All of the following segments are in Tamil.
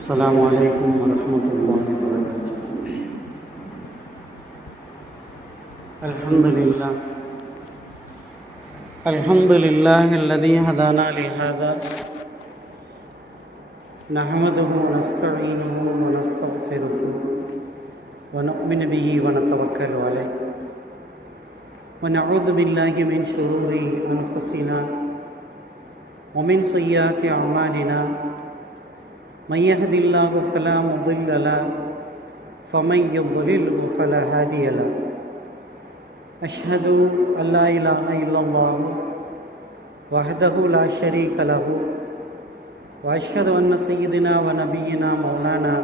السلام عليكم ورحمة الله وبركاته. الحمد لله الذي هدانا لهذا نحمده ونستعينه ونستغفره ونؤمن به ونتوكل عليه ونعوذ بالله من شرور أنفسنا ومن سيئات أعمالنا. من يهد الله فلا مضل له ومن يضلله فلا هادي له. أشهد أن لا إله إلا الله وحده لا شريك له وأشهد أن سيدنا ونبينا مولانا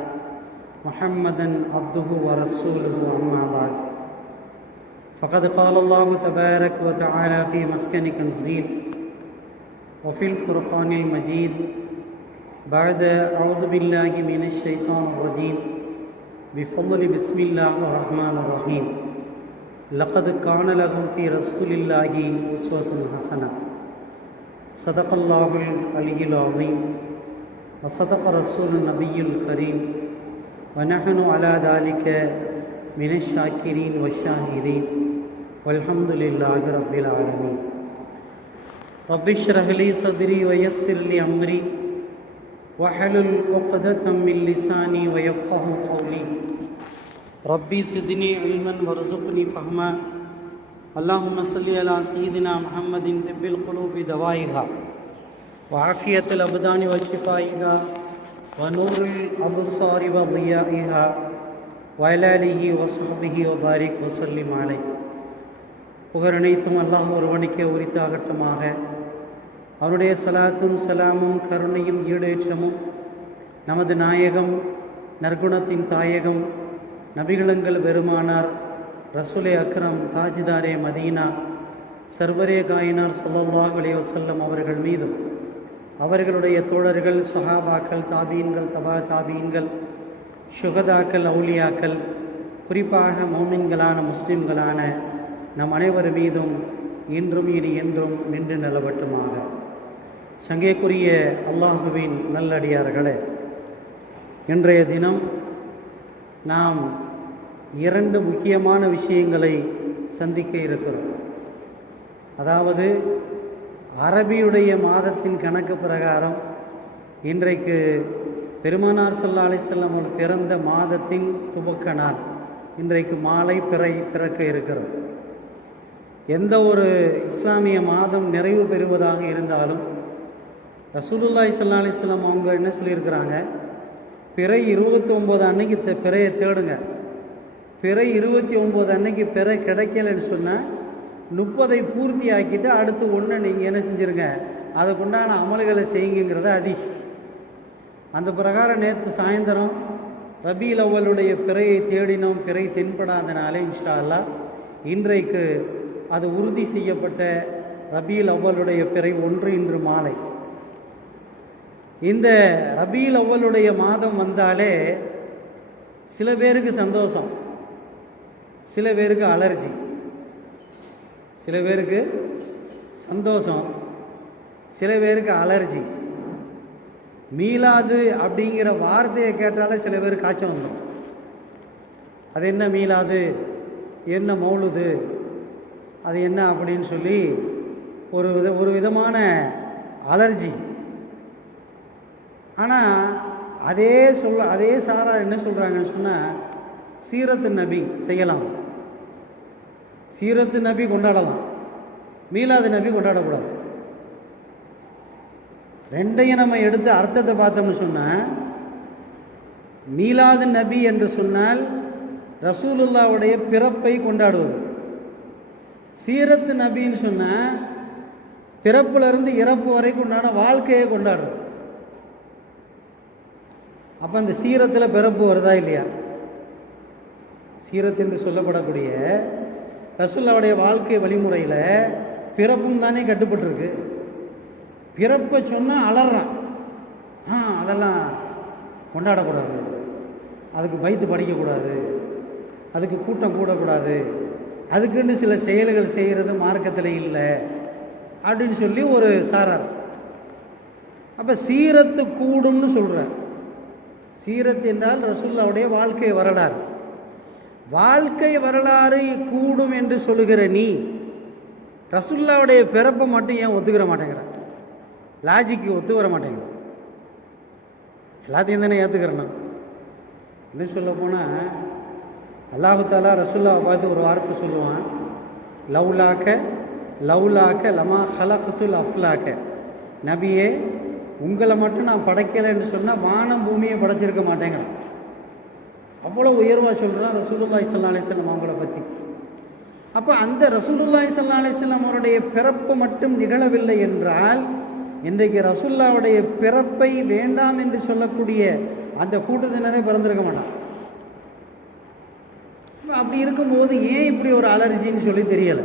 محمدا عبده ورسوله. أما بعد فقد قال الله تبارك وتعالى في محكم تنزيل وفي الفرقان المجيد بعد أعوذ بالله من الشيطان الرجيم بفضل بسم الله الرحمن الرحيم. لقد كان لكم في رسول الله أسوة حسنة. صدق الله العلي العظيم وصدق رسول النبي الكريم ونحن على ذلك من الشاكرين والشاهدين والحمد لله رب العالمين. رب اشرح لي صدري ويسر لي أمري وحلل عقدة من لساني ويفقه قولي. ربي زدني علما وارزقني فهما. اللهم صل على سيدنا محمد طب القلوب دوائها وعافية الأبدان وشفائها ونور الأبصار وضيائها وعلى آله وصحبه وبارك وسلم عليه. புகழனைத்தும் அல்லாஹ் ஒருவனுக்கே உரித்தாகட்டமாக. அவருடைய சலாத்தும் சலாமும் கருணையும் ஈடேற்றமும் நமது நாயகம் நற்குணத்தின் தாயகம் நபிகளங்கள் பெருமானார் ரசூலே அக்ரம் தாஜிதாரே மதீனா சர்வரே காயினார் ஸல்லல்லாஹு அலைஹி வஸல்லம் அவர்கள் மீதும் அவர்களுடைய தோழர்கள் சஹாபாக்கள் தாபீன்கள் தபா தாபீன்கள் சுகதாக்கள் அவுலியாக்கள் குறிப்பாக மௌமின்களான முஸ்லிம்களான நம் அனைவர் மீதும் இன்றும் இனி என்றும் நின்று நிலவட்டுமாக. சங்கைக்குரிய அல்லாஹுவின் நல்லடியார்களே, இன்றைய தினம் நாம் இரண்டு முக்கியமான விஷயங்களை சந்திக்க இருக்கிறோம். அதாவது அரபியுடைய மாதத்தின் கணக்கு பிரகாரம் இன்றைக்கு பெருமானார் ஸல்லல்லாஹு அலைஹி வஸல்லம் அவர்கள் பிறந்த மாதத்தின் துவக்க நாள். இன்றைக்கு மாலை பிறக்க இருக்கிறது. எந்த ஒரு இஸ்லாமிய மாதம் நிறைவு பெறுவதாக இருந்தாலும் ரசூலுல்லாஹி ஸல்லல்லாஹு அலைஹி வஸல்லம் அவங்க என்ன சொல்லியிருக்கிறாங்க, பிறை 29 அன்னைக்கு பிறையை தேடுங்க. பிறை 29 அன்னைக்கு பிறை கிடைக்கலன்னு சொன்னால் 30 பூர்த்தி ஆக்கிட்டு அடுத்து ஒன்று நீங்கள் என்ன செஞ்சுருங்க, அதுக்குண்டான அமல்களை செய்யுங்கிறத ஹதீஸ். அந்த பிரகாரம் நேற்று சாயந்தரம் ரபீல் அவ்வளுடைய பிறையை தேடினோம். பிறை தென்படாதனாலே இன்ஷா அல்லாஹ் இன்றைக்கு அது உறுதி செய்யப்பட்ட ரபீல் அவ்வளுடைய பிறை 1 இன்று மாலை. இந்த ரபீல் அவ்வளுடைய மாதம் வந்தாலே சில பேருக்கு சந்தோஷம், சில பேருக்கு அலர்ஜி. சில பேருக்கு சந்தோஷம், சில பேருக்கு அலர்ஜி. மீலாது அப்படிங்கிற வார்த்தையை கேட்டாலே சில பேருக்கு காய்ச்சல் வந்துடும். அது என்ன மீலாது, என்ன மௌலுது, அது என்ன அப்படின்னு சொல்லி ஒரு விதமான அலர்ஜி. ஆனால் அதே சாரா என்ன சொல்கிறாங்கன்னு சொன்னால், சீரத்து நபி செய்யலாம், சீரத்து நபி கொண்டாடலாம், மீலாது நபி கொண்டாடக்கூடாது. ரெண்டையும் நம்ம எடுத்து அர்த்தத்தை பார்த்தோம்னு சொன்னால், மீலாது நபி என்று சொன்னால் ரசூலுல்லாவுடைய பிறப்பை கொண்டாடுவது. சீரத்து நபின்னு சொன்னால் பிறப்பிலிருந்து இறப்பு வரைக்கும் உண்டான வாழ்க்கையை கொண்டாடுறது. அப்போ அந்த சீரத்தில் பிறப்பு வருதா இல்லையா? சீரத் என்று சொல்லப்படக்கூடிய ரசூலுல்லாவுடைய வாழ்க்கை வழிமுறையில் பிறப்பும் தானே கட்டுப்பட்டுருக்கு. பிறப்பை சொன்னால் அலறான், அதெல்லாம் கொண்டாடக்கூடாது, அதுக்கு பைத்து படிக்கக்கூடாது, அதுக்கு கூட்டம் கூடக்கூடாது, அதுக்குன்னு சில செயல்கள் செய்கிறது மார்க்கத்தில் இல்லை அப்படின்னு சொல்லி ஒரு சாரார். அப்போ சீரத்து கூடும்னு சொல்கிறார். சீரத் என்றால் ரசூலுல்லாவுடைய வாழ்க்கை வரலாறு. வாழ்க்கை வரலாறு கூடும் என்று சொல்லுகிற நீ ரசூலுல்லாவுடைய பிறப்பை மட்டும் ஏன் ஒத்துக்கிற மாட்டேங்கிற? லாஜிக்கு ஒத்து வர மாட்டேங்கிற. எல்லாத்தையும் தானே ஏற்றுக்கிறேன்னா. இன்னும் சொல்ல போனால் அல்லாஹு தாலா ரசூலுல்லாவை பார்த்து ஒரு வார்த்தை சொல்லுவான், லவ்லாக்க லவ்லாக்க லமா ஹலக்துல் அஃப்லாக்க. நபியே, உங்களை மட்டும் நான் படைக்கலைன்னு சொன்னால் வானம் பூமியை படைச்சிருக்க மாட்டேங்கிறான். அவ்வளோ உயர்வாக சொல்கிறான் ரசூலுல்லாஹி ஸல்லல்லாஹு அலைஹி வஸல்லம் அவங்கள பற்றி. அப்போ அந்த ரசூலுல்லாஹி ஸல்லல்லாஹு அலைஹி வஸல்லம் அவருடைய பிறப்பு மட்டும் நிகழவில்லை என்றால் இன்றைக்கு ரசூலுல்லாவுடைய பிறப்பை வேண்டாம் என்று சொல்லக்கூடிய அந்த கூட்டத்தினரே பிறந்திருக்க மாட்டான். அப்படி இருக்கும்போது ஏன் இப்படி ஒரு அலர்ஜின்னு சொல்லி தெரியலை.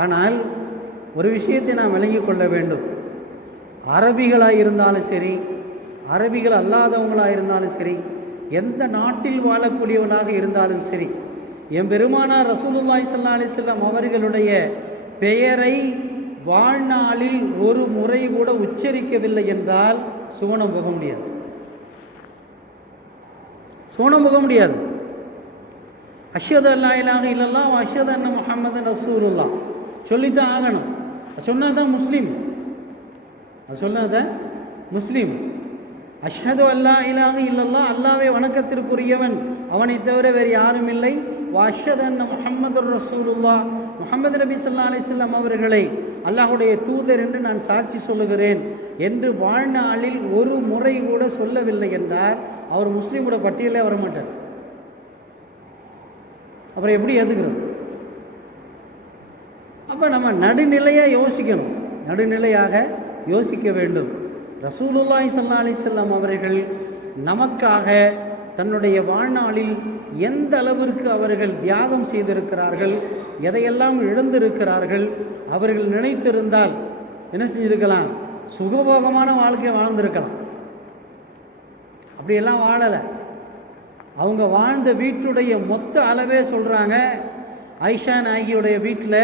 ஆனால் ஒரு விஷயத்தை நாம் விளங்கிக் கொள்ள வேண்டும். அரபிகளாக இருந்தாலும் சரி, அரபிகள் அல்லாதவங்களாக இருந்தாலும் சரி, எந்த நாட்டில் வாழக்கூடியவர்களாக இருந்தாலும் சரி, எம்பெருமானார் ரசூலுல்லாஹி ஸல்லல்லாஹு அலைஹி வஸல்லம் அவர்களுடைய பெயரை வாழ்நாளில் ஒரு முறை கூட உச்சரிக்கவில்லை என்றால் சுவனம் போக முடியாது. சுவனம் போக முடியாது. அஷ்ஹது அல்லா இலாஹ இல்லல்லாஹ் வ அஷ்ஹது அன்ன முஹம்மதன் ரசூலுல்லாஹ் சொல்லித்தான் ஆகணும். சொன்னாதான் முஸ்லீம். சொன்னதான் முஸ்லீம். அஷ்ஹது அல்லா இலாஹ இல்லல்லாஹ், அல்லாஹ்வே வணக்கத்திற்குரியவன், அவனை தவிர வேறு யாரும் இல்லை. வ அஷ்ஹது அன்ன முஹம்மதுர் ரசூலுல்லாஹ், முஹம்மது நபி ஸல்லல்லாஹு அலைஹி வஸல்லம் அவர்களை அல்லாஹ்வுடைய தூதர் என்று நான் சாட்சி சொல்லுகிறேன் என்று வாழ்நாளில் ஒரு முறை கூட சொல்லவில்லை என்றார் அவர் முஸ்லீமோட பட்டியலே வரமாட்டார். அப்புறம் எப்படி ஏற்றுக்கிறோம்? அப்போ நம்ம நடுநிலையாக யோசிக்கணும், நடுநிலையாக யோசிக்க வேண்டும். ரசூலுல்லாஹி ஸல்லல்லாஹு அலைஹி வஸல்லம் அவர்கள் நமக்காக தன்னுடைய வாழ்நாளில் எந்த அளவிற்கு அவர்கள் தியாகம் செய்திருக்கிறார்கள், எதையெல்லாம் இழந்திருக்கிறார்கள். அவர்கள் நினைத்திருந்தால் என்ன செஞ்சிருக்கலாம்? சுகபோகமான வாழ்க்கையை வாழ்ந்திருக்கலாம். அப்படியெல்லாம் வாழலை. அவங்க வாழ்ந்த வீட்டுடைய மொத்த அளவே சொல்கிறாங்க. ஆயிஷா நாயகியுடைய வீட்டில்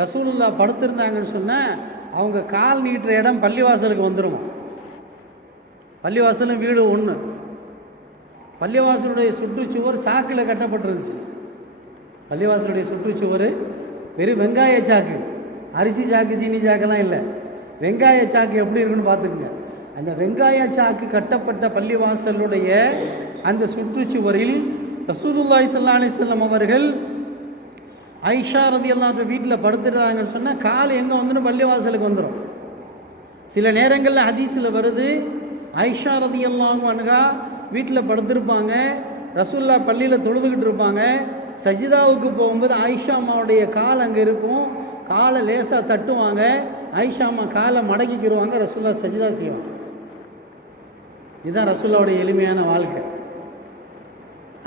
ரசூலுல்லாஹ் படுத்திருந்தாங்கன்னு சொன்னால் அவங்க கால் நீட்டுற இடம் பள்ளிவாசலுக்கு வந்துடும். பள்ளிவாசலும் வீடு ஒன்று. பள்ளிவாசலுடைய சுற்றுச்சுவர் சாக்கில் கட்டப்பட்டிருந்துச்சு. பள்ளிவாசலுடைய சுற்றுச்சுவர் வெறும் வெங்காய சாக்கு, அரிசி சாக்கு, சீனி சாக்கெல்லாம் இல்லை. வெங்காய சாக்கு எப்படி இருக்குன்னு பார்த்துக்குங்க. அந்த வெங்காய சாக்கு கட்டப்பட்ட பள்ளிவாசலுடைய அந்த சுற்றுச்சுவரில் ரசூலுல்லாஹி ஸல்லல்லாஹு அலைஹி வஸல்லம் அவர்கள் ஆயிஷா ரலியல்லாஹு அன்ஹா வீட்டில் படுத்துட்டாங்கன்னு சொன்னால் கால் எங்கே வந்துடும்? பள்ளிவாசலுக்கு வந்துடும். சில நேரங்களில் ஹதீஸில் வருது, ஆயிஷா ரலியல்லாஹு அன்ஹா வீட்டில் படுத்திருப்பாங்க, ரசூலுல்லாஹ் பள்ளியில் தொழுதுகிட்டு இருப்பாங்க. சஜிதாவுக்கு போகும்போது ஆயிஷா அம்மாவுடைய கால் அங்கே இருக்கும். காலை லேசாக தட்டுவாங்க, ஆயிஷா அம்மா காலை மடக்கிக்கிடுவாங்க, ரசூலுல்லாஹ் சஜிதா செய்வாங்க. இதுதான் ரசூலுல்லாஹ்வுடைய எளிமையான வாழ்க்கை.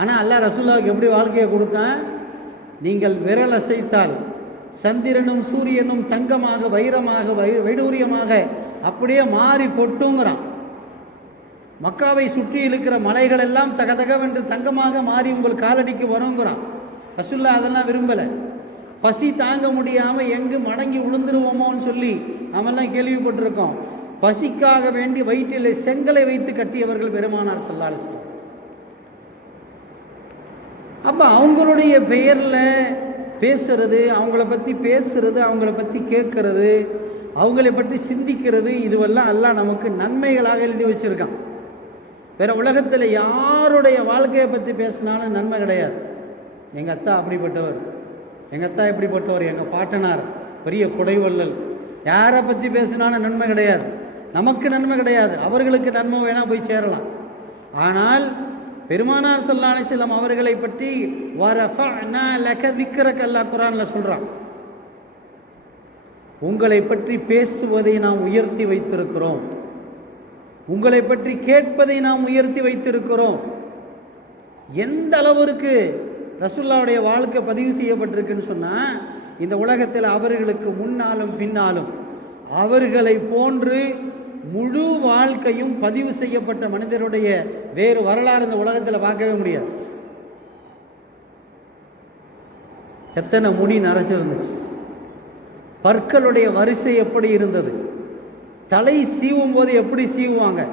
ஆனால் அல்லாஹ் ரசூலுல்லாஹ்வுக்கு எப்படி வாழ்க்கையை கொடுத்தான்? நீங்கள் விரல் அசைத்தால் சந்திரனும் சூரியனும் தங்கமாக, வைரமாக, வைடூரியமாக அப்படியே மாறி கொட்டுங்கிறான். மக்காவை சுற்றி இருக்கிற மலைகள் எல்லாம் தகதகவென்று தங்கமாக மாறி உங்கள் காலடிக்கு வருங்கிறான். ரசூலுல்லாஹ் அதெல்லாம் விரும்பலை. பசி தாங்க முடியாமல் எங்கு மடங்கி விழுந்துருவோமோன்னு சொல்லி நாமெல்லாம் கேள்விப்பட்டிருக்கோம். பசிக்காக வேண்டி வயிற்றிலே செங்கலை வைத்து கட்டியவர்கள் பெருமானார் ஸல்லல்லாஹு அலைஹி வஸல்லம். அப்போ அவங்களுடைய பெயரில் பேசுறது, அவங்கள பற்றி பேசுறது, அவங்கள பற்றி கேட்கறது, அவங்களை பற்றி சிந்திக்கிறது, இதுவெல்லாம் எல்லாம் நமக்கு நன்மைகளாக எழுதி வச்சுருக்கான். வேறு உலகத்தில் யாருடைய வாழ்க்கையை பற்றி பேசினாலும் நன்மை கிடையாது. எங்கள் அத்தா அப்படிப்பட்டவர், எங்கள் அத்தா இப்படிப்பட்டவர், எங்கள் பாட்டனார் பெரிய கொடைவள்ளல், யாரை பற்றி பேசினாலும் நன்மை கிடையாது. நமக்கு நன்மை கிடையாது, அவர்களுக்கு நன்மை வேணால் போய் சேரலாம். ஆனால் பெருமானார் ஸல்லல்லாஹு அலைஹி வஸல்லம் அவர்களை பற்றி வரஃபஅனா லக திக்ரக அல்லாஹ் குர்ஆனில் சொல்கிறான். உங்களை பற்றி பேசுவதை நாம் உயர்த்தி வைத்திருக்கிறோம், உங்களை பற்றி கேட்பதை நாம் உயர்த்தி வைத்திருக்கிறோம். எந்த அளவிற்கு ரசூலுல்லாஹ்வுடைய வாழ்க்கை பதிவு செய்யப்பட்டிருக்குன்னு சொன்னால், இந்த உலகத்தில் அவர்களுக்கு முன்னாலும் பின்னாலும் அவர்களை போன்று முழு வாழ்க்கையும் பதிவு செய்யப்பட்ட மனிதருடைய வேறு வரலாறு இந்த உலகத்தில் பார்க்கவே முடியாது. எத்தனை முடி நரைச்சிருந்துச்சு, பற்களுடைய வரிசை எப்படி இருந்தது, தலை சீவும் போது எப்படி சீவுவாங்க,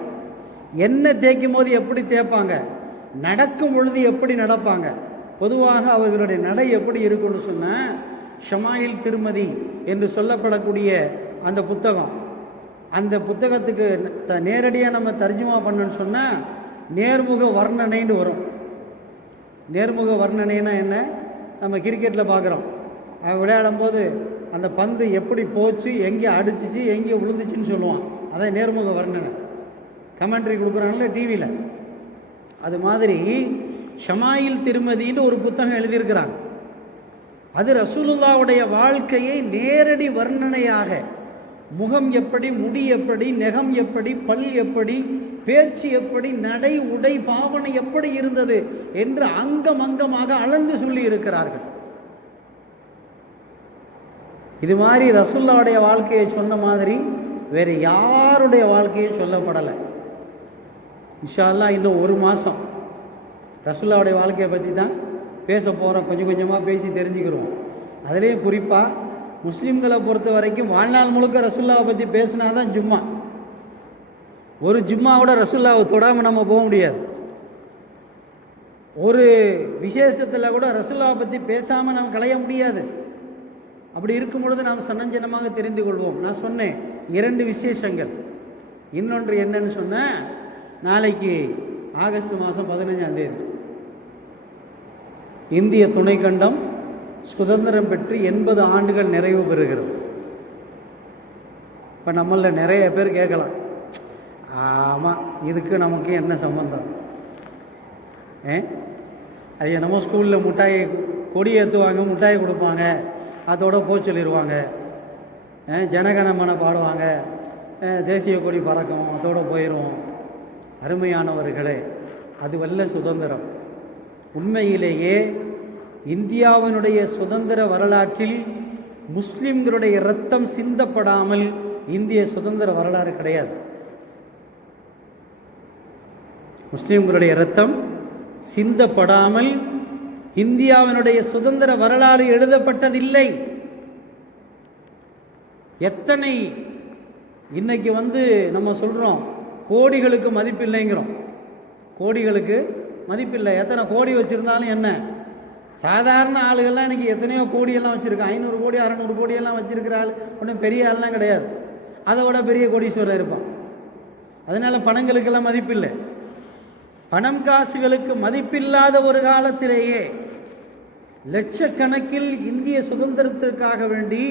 எண்ணெய் தேய்க்கும் போது எப்படி தேய்ப்பாங்க, நடக்கும் பொழுது எப்படி நடப்பாங்க, பொதுவாக அவர்களுடைய நடை எப்படி இருக்குன்னு சொன்னால், ஷமாயில் திருமதி என்று சொல்லப்படக்கூடிய அந்த புத்தகம், அந்த புத்தகத்துக்கு நேரடியாக நம்ம தர்ஜுமா பண்ணணும்னு சொன்னால் நேர்முக வர்ணனைன்னு வரும். நேர்முக வர்ணனைன்னா என்ன, நம்ம கிரிக்கெட்டில் பார்க்குறோம், விளையாடும் போது அந்த பந்து எப்படி போச்சு, எங்கே அடிச்சிச்சு, எங்கே விழுந்துச்சுன்னு சொல்லுவான். அதான் நேர்முக வர்ணனை. கமெண்ட்ரி கொடுக்குறாங்கல்ல டிவியில், அது மாதிரி ஷமாயில் திருமதின்னு ஒரு புத்தகம் எழுதியிருக்கிறாங்க. அது ரசூலுல்லாவுடைய வாழ்க்கையை நேரடி வர்ணனையாக, முகம் எப்படி, முடி எப்படி, நெகம் எப்படி, பல் எப்படி, பேச்சு எப்படி, நடை உடை பாவனை எப்படி இருந்தது என்று அங்கம் அங்கமாக அளந்து சொல்லி இருக்கிறார்கள். இது மாதிரி ரசூலுல்லாவுடைய வாழ்க்கையை சொன்ன மாதிரி வேறு யாருடைய வாழ்க்கையை சொல்லப்படலை. இன்ஷா அல்லாஹ் இன்னும் ஒரு மாதம் ரசூலுல்லாவுடைய வாழ்க்கையை பற்றி தான் பேச போகிறோம். கொஞ்சம் கொஞ்சமாக பேசி தெரிஞ்சுக்கிறோம். அதுலேயும் குறிப்பாக முஸ்லீம்களை பொறுத்த வரைக்கும் வாழ்நாள் முழுக்க ரசூலுல்லாவை பற்றி பேசினா தான் ஜும்மா. ஒரு ஜும்மாவோட ரசூலுல்லாவை தொடாமல் நம்ம போக முடியாது. ஒரு விசேஷத்தில் கூட ரசூலுல்லாவை பற்றி பேசாமல் நம்ம களைய முடியாது. அப்படி இருக்கும் பொழுது நாம் சன்னஞ்சனமாக தெரிந்து கொள்வோம். நான் சொன்னேன் 2 விசேஷங்கள். இன்னொன்று என்னன்னு சொன்னால், நாளைக்கு ஆகஸ்ட் மாதம் 15ஆம் தேதி இந்திய துணைக்கண்டம் சுதந்திரம் பெற்று 80 ஆண்டுகள் நிறைவு பெறுகிறது. இப்போ நம்மள நிறைய பேர் கேட்கலாம், ஆமாம் இதுக்கு நமக்கு என்ன சம்பந்தம்? அது என்னமோ ஸ்கூலில் முட்டாய் கொடி ஏற்றுவாங்க, முட்டாய் கொடுப்பாங்க, அதோட போக சொல்லிடுவாங்க, ஜனகணமன பாடுவாங்க, தேசிய கொடி பறக்கும், அதோடு போயிடும். அருமையானவர்களே, அதுவல்ல சுதந்திரம். உண்மையிலேயே இந்தியாவினுடைய சுதந்திர வரலாற்றில் முஸ்லிம்களுடைய இரத்தம் சிந்தப்படாமல் இந்திய சுதந்திர வரலாறு கிடையாது. முஸ்லிம்களுடைய இரத்தம் சிந்தப்படாமல் இந்தியாவினுடைய சுதந்திர வரலாறு எழுதப்பட்டதில்லை. எத்தனை இன்னைக்கு நம்ம சொல்கிறோம் கோடிகளுக்கு மதிப்பில்லைங்கிறோம். கோடிகளுக்கு மதிப்பில்லை. எத்தனை கோடி வச்சுருந்தாலும் என்ன, சாதாரண ஆளுகள்லாம் இன்றைக்கி எத்தனையோ கோடியெல்லாம் வச்சுருக்காங்க. 500 கோடி 600 கோடியெல்லாம் வச்சுருக்கிற ஆள் ஒன்றும் பெரிய ஆள்லாம் கிடையாது. அதை விட பெரிய கோடீஸ்வரர் இருப்பான். அதனால் பணங்களுக்கெல்லாம் மதிப்பில்லை. பணம் காசுகளுக்கு மதிப்பில்லாத ஒரு காலத்திலேயே லட்சக்கணக்கில் இந்திய சுதந்திரத்திற்காக வேண்டி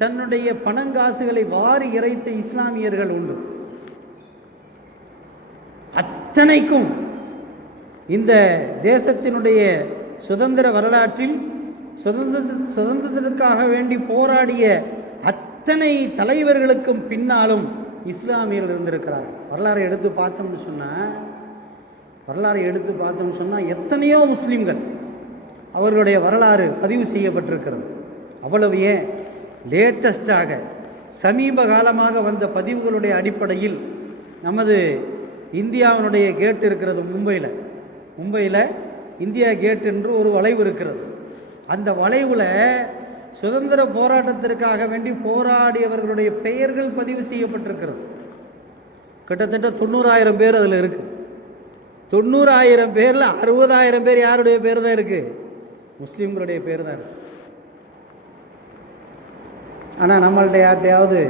தன்னுடைய பணங்காசுகளை வாரி இறைத்த இஸ்லாமியர்கள் உண்டு. அத்தனைக்கும் இந்த தேசத்தினுடைய சுதந்திர வரலாற்றில் சுதந்திரத்திற்காக வேண்டி போராடிய அத்தனை தலைவர்களுக்கும் பின்னாலும் இஸ்லாமியர்கள் இருந்திருக்கிறார்கள். வரலாறை எடுத்து பார்த்தோம்னு சொன்னால் எத்தனையோ முஸ்லீம்கள் அவர்களுடைய வரலாறு பதிவு செய்யப்பட்டிருக்கிறது. அவ்வளவு ஏன், லேட்டஸ்டாக சமீப காலமாக வந்த பதிவுகளுடைய அடிப்படையில் நமது இந்தியாவினுடைய கேட் இருக்கிறது. மும்பையில் இந்தியா கேட் என்று ஒரு வளைவு இருக்கிறது. அந்த வளைவில் சுதந்திர போராட்டத்திற்காக வேண்டி போராடியவர்களுடைய பெயர்கள் பதிவு செய்யப்பட்டிருக்கிறது. கிட்டத்தட்ட 90,000 பேர் அதில் இருக்குது. 90,000 பேரில் 60,000 பேர் யாருடைய பேர் தான் இருக்குது? முஸ்லீம்களுடைய பேர் தான் இருக்குது. ஆனால் நம்மள்ட்ட யார்கிட்டையாவது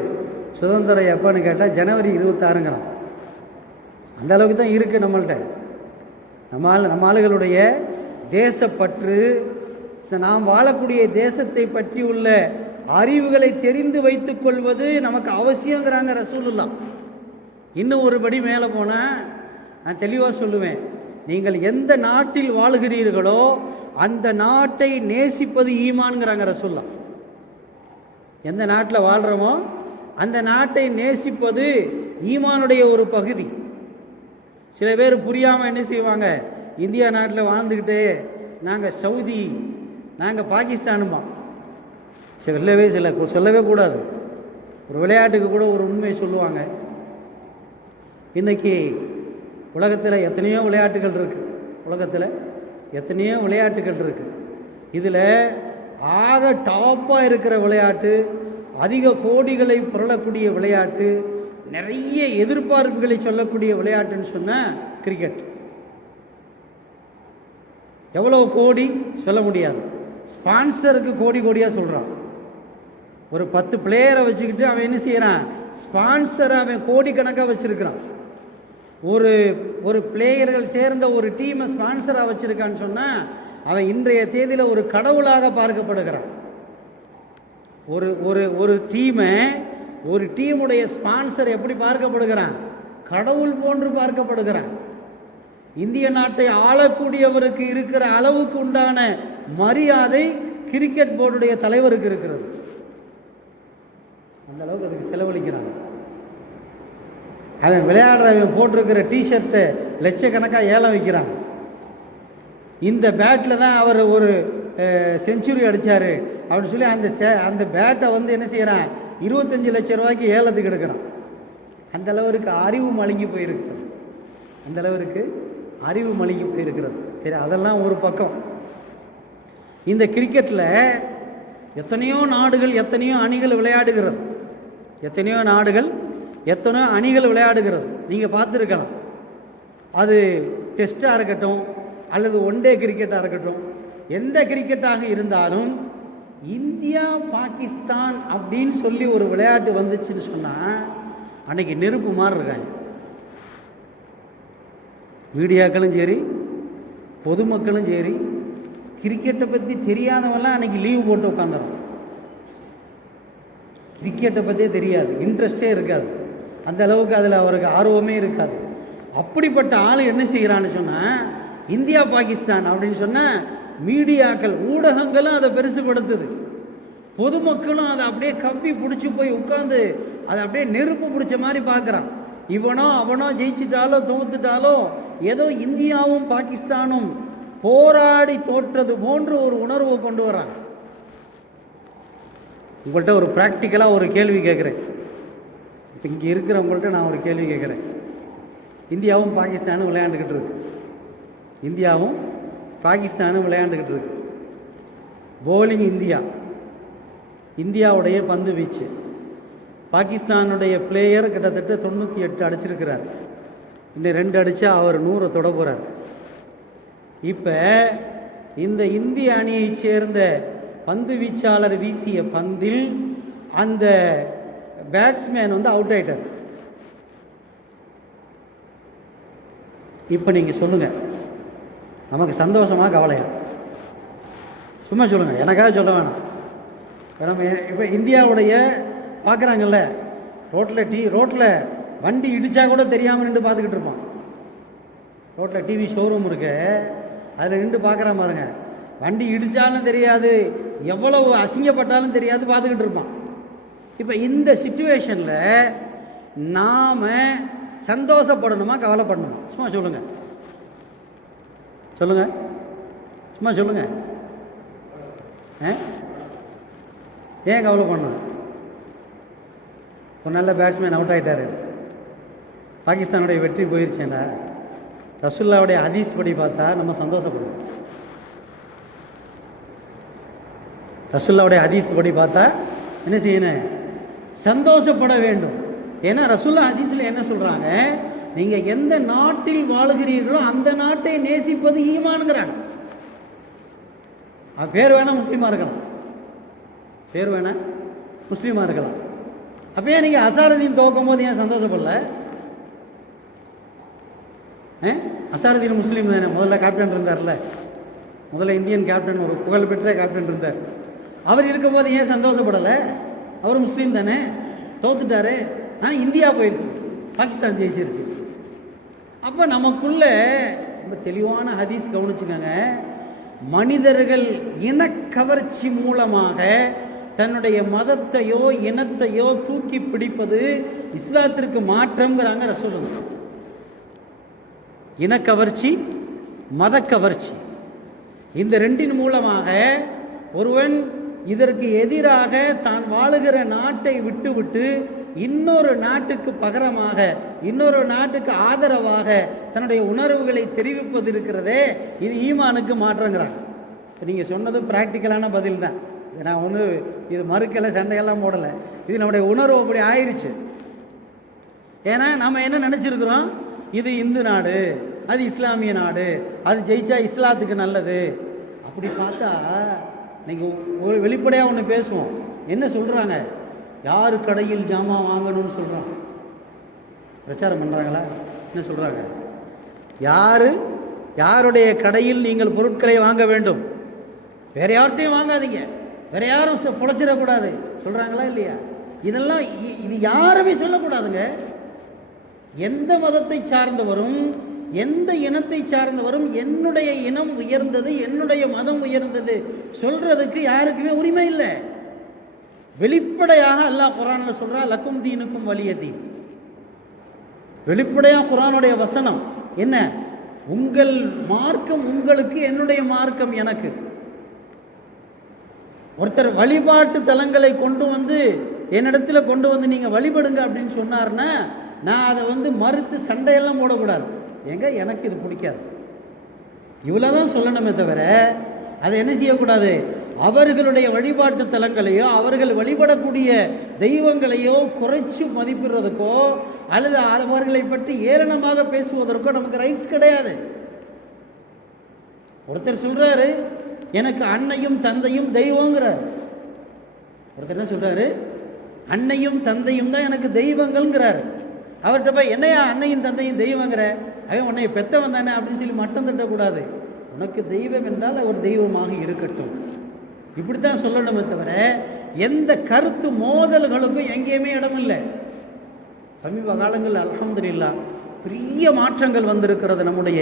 சுதந்திரம் எப்போன்னு கேட்டால் ஜனவரி 26ங்கிறான். அந்த அளவுக்கு தான் இருக்குது நம்மள்கிட்ட. நம்ம ஆளுகளுடைய தேசப்பற்று, நாம் வாழக்கூடிய தேசத்தை பற்றி உள்ள அறிவுகளை தெரிந்து வைத்துக் கொள்வது நமக்கு அவசியங்கிறாங்க ரசூலுல்லாஹ். இன்னும் ஒருபடி மேலே போனால் நான் தெளிவாக சொல்லுவேன், நீங்கள் எந்த நாட்டில் வாழுகிறீர்களோ அந்த நாட்டை நேசிப்பது ஈமான்ங்கிறாங்க ரசூலுல்லாஹ். எந்த நாட்டில் வாழ்கிறோமோ அந்த நாட்டை நேசிப்பது ஈமானுடைய ஒரு பகுதி. சில பேர் புரியாமல் என்ன செய்வாங்க, இந்தியா நாட்டில் வாழ்ந்துக்கிட்டு நாங்கள் சவுதி, நாங்கள் பாகிஸ்தானுமா. சொல்லவே கூடாது. ஒரு விளையாட்டுக்கு கூட ஒரு உண்மை சொல்லுவாங்க. இன்றைக்கி உலகத்தில் எத்தனையோ விளையாட்டுகள் இருக்குது. இதில் ஆக டாப்பாக இருக்கிற விளையாட்டு, அதிக கோடிகளை புரளக்கூடிய விளையாட்டு, நிறைய எதிர்பார்ப்புகளை சொல்லக்கூடிய விளையாட்டுன்னு சொன்னால் கிரிக்கெட். எவ்வளோ கோடி சொல்ல முடியாது, ஸ்பான்சருக்கு கோடி கோடியாக சொல்கிறான். ஒரு 10 பிளேயரை வச்சுக்கிட்டு அவன் என்ன செய்கிறான், ஸ்பான்சரை அவன் கோடிக்கணக்காக வச்சுருக்கிறான். ஒரு பிளேயர்கள் சேர்ந்த ஒரு டீமை ஸ்பான்சராக வச்சுருக்கான்னு சொன்னால் அவன் இன்றைய தேதியில் ஒரு கடவுளாக பார்க்கப்படுகிறான். ஒரு டீமை, ஒரு டீமுடைய ஸ்பான்சர் எப்படி பார்க்கப்படுகிறான், கடவுள் போன்று பார்க்கப்படுகிறான். இந்திய நாட்டை ஆளக்கூடியவருக்கு இருக்கிற அளவுக்கு உண்டான மரியாதை கிரிக்கெட் போர்டுடைய தலைவருக்கு இருக்கிறது. அந்த அளவுக்கு அதுக்கு செலவழிக்கிறாங்க. அவன் விளையாடுறவன் போட்டிருக்கிற டிஷர்ட்டை லட்சக்கணக்காக ஏலம் வைக்கிறாங்க. இந்த பேட்டில் தான் அவர் ஒரு செஞ்சுரி அடித்தார் அப்படின்னு சொல்லி அந்த பேட்டை வந்து என்ன செய்கிறான், 25 லட்சம் ரூபாய்க்கு ஏலத்துக்கு எடுக்கிறான். அந்த அளவுக்கு அறிவு மழுங்கி போயிருக்கிறது. அந்த அளவுக்கு அறிவு மழுங்கி போயிருக்கிறது. சரி, அதெல்லாம் ஒரு பக்கம். இந்த கிரிக்கெட்டில் எத்தனையோ நாடுகள், எத்தனையோ அணிகள் விளையாடுகிறது. எத்தனையோ நாடுகள், எத்தனையோ அணிகள் விளையாடுகிறது. நீங்கள் பார்த்துருக்கலாம். அது டெஸ்ட்டாக இருக்கட்டும் அல்லது ஒன் டே கிரிக்கெட்டாக இருக்கட்டும், எந்த கிரிக்கெட்டாக இருந்தாலும் இந்தியா பாகிஸ்தான் அப்படின்னு சொல்லி ஒரு விளையாட்டு வந்துச்சுன்னு சொன்னால் அன்னைக்கு நெருப்பு மாதிரி இருக்காங்க. மீடியாக்களும் சரி, பொதுமக்களும் சரி, கிரிக்கெட்டை பற்றி தெரியாதவெல்லாம் அன்னைக்கு லீவு போட்டு உட்காந்துடும். கிரிக்கெட்டை பற்றியே தெரியாது, இன்ட்ரெஸ்டே இருக்காது, அந்த அளவுக்கு அதில் அவருக்கு ஆர்வமே இருக்காது. அப்படிப்பட்ட ஆள் என்ன செய்கிறான்னு சொன்னால், இந்தியா பாகிஸ்தான் அப்படின்னு சொன்னால் மீடியாக்கள், ஊடகங்களும் அதை பெருசுபடுத்துது, பொதுமக்களும் அதை அப்படியே கப்பி பிடிச்சி போய் உட்காந்து அதை அப்படியே நெருப்பு பிடிச்ச மாதிரி பார்க்குறான். இவனோ அவனோ ஜெயிச்சிட்டாலோ தோத்துட்டாலோ ஏதோ இந்தியாவும் பாகிஸ்தானும் போராடி தோற்றது போன்று ஒரு உணர்வை கொண்டு வராங்க. உங்கள்கிட்ட ஒரு ப்ராக்டிக்கலாக ஒரு கேள்வி கேட்குறேன். இப்போ இங்கே இருக்கிறவங்கள்ட்ட நான் ஒரு கேள்வி கேட்குறேன். இந்தியாவும் பாகிஸ்தானும் விளையாண்டுக்கிட்டு இருக்கு. இந்தியாவும் பாகிஸ்தானும் விளையாண்டுக்கிட்டு இருக்கு. போலிங் இந்தியாவுடைய பந்து வீச்சு. பாகிஸ்தானுடைய பிளேயர் கிட்டத்தட்ட 98 அடிச்சிருக்கிறார். இன்னும் 2 அடித்தா அவர் 100 தொட போகிறார். இப்போ இந்த இந்திய அணியை சேர்ந்த பந்து வீச்சாளர் வீசிய பந்தில் அந்த பேட்ஸ்மேன் வந்து அவுட் ஆயிட்டார். இப்போ நீங்கள் சொல்லுங்கள், நமக்கு சந்தோஷமாக கவலையா? சும்மா சொல்லுங்கள், எனக்காக சொல்ல வேணாம். நம்ம இப்போ இந்தியாவுடைய பார்க்குறாங்கல்ல, ரோட்டில் வண்டி இடித்தா கூட தெரியாமல் நின்று பார்த்துக்கிட்டு இருப்பான். ரோட்டில் டிவி ஷோரூம் இருக்கு, அதில் நின்று பார்க்குறான் பாருங்க. வண்டி இடித்தாலும் தெரியாது, எவ்வளவு அசிங்கப்பட்டாலும் தெரியாது, பார்த்துக்கிட்டு இருப்பான். இப்போ இந்த சிச்சுவேஷனில் நாம் சந்தோஷப்படணுமா கவலைப்படணுமா? சும்மா சொல்லுங்கள், சொல்லுங்கள், சும்மா சொல்லுங்கள். ஏன் கவலைப்படணும்? ஒரு நல்ல பேட்ஸ்மேன் அவுட் ஆகிட்டார், பாகிஸ்தானுடைய வெற்றி போயிடுச்சேன்னா ரசூலுல்லாவுடைய ஹதீஸ் படி பார்த்தா நம்ம சந்தோஷப்படுவோம். ரசூலுல்லாவுடைய ஹதீஸ் படி பார்த்தா என்ன செய்யணும்? சந்தோஷப்பட வேண்டும். ஏன்னா ரசூலுல்லாஹ் ஹதீஸில் என்ன சொல்கிறாங்க, நீங்கள் எந்த நாட்டில் வாழுகிறீர்களோ அந்த நாட்டை நேசிப்பது ஈமான்ங்கிறாங்க. பேர் வேணால் முஸ்லீமாக இருக்கலாம், பேர் வேணால் முஸ்லீமாக இருக்கலாம். அப்பயே நீங்கள் அசாருதீன் தோக்கும் போது ஏன் சந்தோஷப்படல? அசாருதீன் முஸ்லீம் தானே, முதல்ல கேப்டன் இருந்தார்ல, முதல்ல இந்தியன் கேப்டன், ஒரு புகழ்பெற்ற கேப்டன் இருந்தார். அவர் இருக்கும்போது ஏன் சந்தோஷப்படலை? அவர் முஸ்லீம் தானே, தோத்துட்டாரு. இந்தியா போயிடுச்சு, பாகிஸ்தான் ஜெயிச்சிருச்சு. அப்போ நமக்குள்ள ரொம்ப தெளிவான ஹதீஸ் கவனிச்சுக்கோங்க. மனிதர்கள் இனக்கவர்ச்சி மூலமாக தன்னுடைய மதத்தையோ இனத்தையோ தூக்கி பிடிப்பது இஸ்லாத்திற்கு மாற்றம்ங்கிறாங்க ரசூலுல்லாஹ். இனக்கவர்ச்சி, மதக்கவர்ச்சி, இந்த ரெண்டின் மூலமாக ஒருவன் இதற்கு எதிராக தான் வாழுகிற நாட்டை விட்டுவிட்டு இன்னொரு நாட்டுக்கு பகரமாக, இன்னொரு நாட்டுக்கு ஆதரவாக தன்னுடைய உணர்வுகளை தெரிவிப்பது இருக்கிறதே, இது ஈமானுக்கு மாற்றங்கிறாங்க. நீங்கள் சொன்னது ப்ராக்டிக்கலான பதில் தான். நான் ஒன்று இது மறுக்கலை, சண்டையெல்லாம் போடலை. இது நம்முடைய உணர்வு அப்படி ஆயிடுச்சு. ஏன்னா நம்ம என்ன நினச்சிருக்கிறோம், இது இந்து நாடு, அது இஸ்லாமிய நாடு, அது ஜெயிச்சா இஸ்லாத்துக்கு நல்லது. அப்படி பார்த்தா நீங்கள் ஒரு வெளிப்படையாக ஒன்று பேசுவோம். என்ன சொல்கிறாங்க, யார் கடையில் ஜாமான் வாங்கணும்னு சொல்கிறாங்க, பிரச்சாரம் பண்ணுறாங்களா? என்ன சொல்கிறாங்க, யாருடைய கடையில் நீங்கள் பொருட்களை வாங்க வேண்டும், வேற யார்கிட்டையும் வாங்காதீங்க, வேற யாரும் பொழைச்சிடக்கூடாது சொல்கிறாங்களா இல்லையா? இதெல்லாம் இது யாருமே சொல்லக்கூடாதுங்க. எந்த மதத்தை சார்ந்தவரும் எந்த இனத்தை சார்ந்தவரும் என்னுடைய இனம் உயர்ந்தது, என்னுடைய மதம் உயர்ந்தது சொல்றதுக்கு யாருக்குமே உரிமை இல்லை. வெளிப்படையாக அல்லாஹ் குர்ஆன்ல சொல்றா, லக்கும் தீனுக்கும் வலிய தீன். வெளிப்படையாக குர்ஆனுடைய வசனம் என்ன, உங்கள் மார்க்கம் உங்களுக்கு, என்னுடைய மார்க்கம் எனக்கு. ஒருத்தர் வழிபாட்டு தலங்களை கொண்டு வந்து என்னிடத்துல கொண்டு வந்து நீங்க வழிபடுங்க அப்படின்னு சொன்னார்னா நான் அதை மறுத்து சண்டையெல்லாம் போடக்கூடாது. ஏங்க எனக்கு இது பிடிக்காது, இவ்வளவுதான் சொல்லணுமே தவிர அதை என்ன செய்யக்கூடாது, அவர்களுடைய வழிபாட்டு தலங்களையோ அவர்கள் வழிபடக்கூடிய தெய்வங்களையோ குறைச்சு மதிப்பிடுறதுக்கோ அல்லது அவர்களை பற்றி ஏளனமாக பேசுவதற்கோ நமக்கு ரைட்ஸ் கிடையாது. ஒருத்தர் சொல்றாரு எனக்கு அன்னையும் தந்தையும் தெய்வங்கிறார். ஒருத்தர் என்ன சொல்றாரு, அன்னையும் தந்தையும் தான் எனக்கு தெய்வங்கள்ங்கிறார். அவர்கிட்ட போய் என்னையா அன்னையும் தந்தையும் தெய்வங்கிற, அவன் உன்னை பெத்தவன் தானே அப்படின்னு சொல்லி மட்டம் தட்டக்கூடாது. உனக்கு தெய்வம் என்றால் அவர் தெய்வமாக இருக்கட்டும், இப்படித்தான் சொல்லணுமே தவிர எந்த கருத்து மோதல்களுக்கும் எங்கேயுமே இடம் இல்லை. சமீப காலங்களில் அல்ஹம்துலில்லாஹ் பெரிய மாற்றங்கள் வந்திருக்கிறது நம்முடைய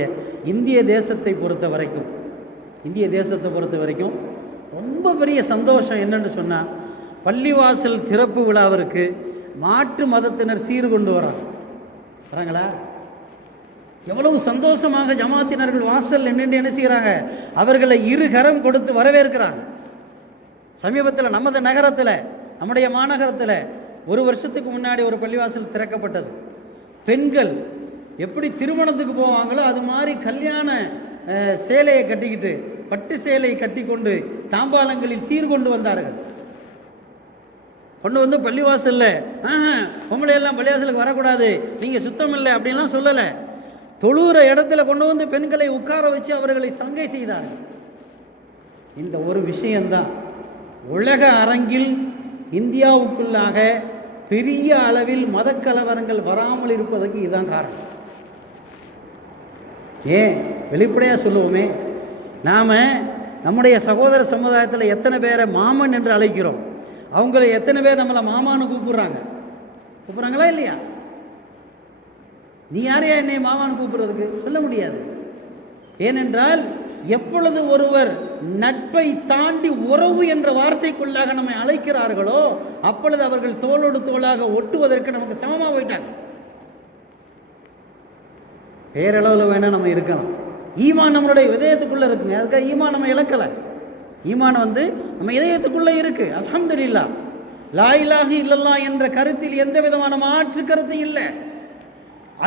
இந்திய தேசத்தை பொறுத்த வரைக்கும். ரொம்ப பெரிய சந்தோஷம் என்னன்னு சொன்னால், பள்ளிவாசல் திறப்பு விழாவிற்கு மாற்று மதத்தினர் சீர் கொண்டு வராங்களா? எவ்வளவு சந்தோஷமாக ஜமாத்தினர்கள் வாசல் நின்று என்ன செய்கிறாங்க, அவர்களை இருகரம் கொடுத்து வரவேற்கிறாங்க. சமீபத்தில் நமது நகரத்தில், நம்முடைய மாநகரத்தில் ஒரு வருஷத்துக்கு முன்னாடி ஒரு பள்ளிவாசல் திறக்கப்பட்டது. பெண்கள் எப்படி திருமணத்துக்கு போவாங்களோ அது மாதிரி கல்யாண சேலையை கட்டிக்கிட்டு, பட்டு சேலையை கட்டி கொண்டு தாம்பாளங்களில் சீர் கொண்டு வந்தார்கள். கொண்டு வந்து பள்ளிவாசல்ல பொம்பளையெல்லாம் பள்ளிவாசலுக்கு வரக்கூடாது, நீங்க சுத்தம் இல்லை அப்படின்லாம் சொல்லலை. தொழுகிற இடத்துல கொண்டு வந்து பெண்களை உட்கார வச்சு அவர்களை சங்கை செய்தார்கள். இந்த ஒரு விஷயம்தான் உலக அரங்கில் இந்தியாவுக்குள்ளாக பெரிய அளவில் மத கலவரங்கள் வராமல் இருப்பதற்கு இதுதான் காரணம். ஏன் வெளிப்படையாக சொல்லுவோமே, நாம் நம்முடைய சகோதர சமுதாயத்தில் எத்தனை பேரை மாமன் என்று அழைக்கிறோம், அவங்களை எத்தனை பேர் நம்மளை மாமான்னு கூப்பிட்றாங்களா இல்லையா? நீ யாரையா என்னை மாமான்னு கூப்பிடுறதுக்கு? சொல்ல முடியாது. ஏனென்றால் எப்பொழுது ஒருவர் நட்பை தாண்டி உறவு என்ற வார்த்தைக்குள்ளாக நம்மை அழைக்கிறார்களோ அப்பொழுது அவர்கள் தோளோடு தோளாக ஒட்டுவதற்கு நமக்கு சமமாக போயிட்டாங்க. பேரளவில் வேணா நம்ம இருக்கலாம், ஈமான் நம்மளுடைய இதயத்துக்குள்ள இருக்குங்க. அதுக்காக ஈமான் நம்ம இழக்கலை. ஈமான் நம்ம இதயத்துக்குள்ள இருக்கு. அல்ஹம்துலில்லாஹ், லா இலாஹ இல்லல்லாஹ் என்ற கருத்தில் எந்த விதமான மாற்று கருத்து இல்லை.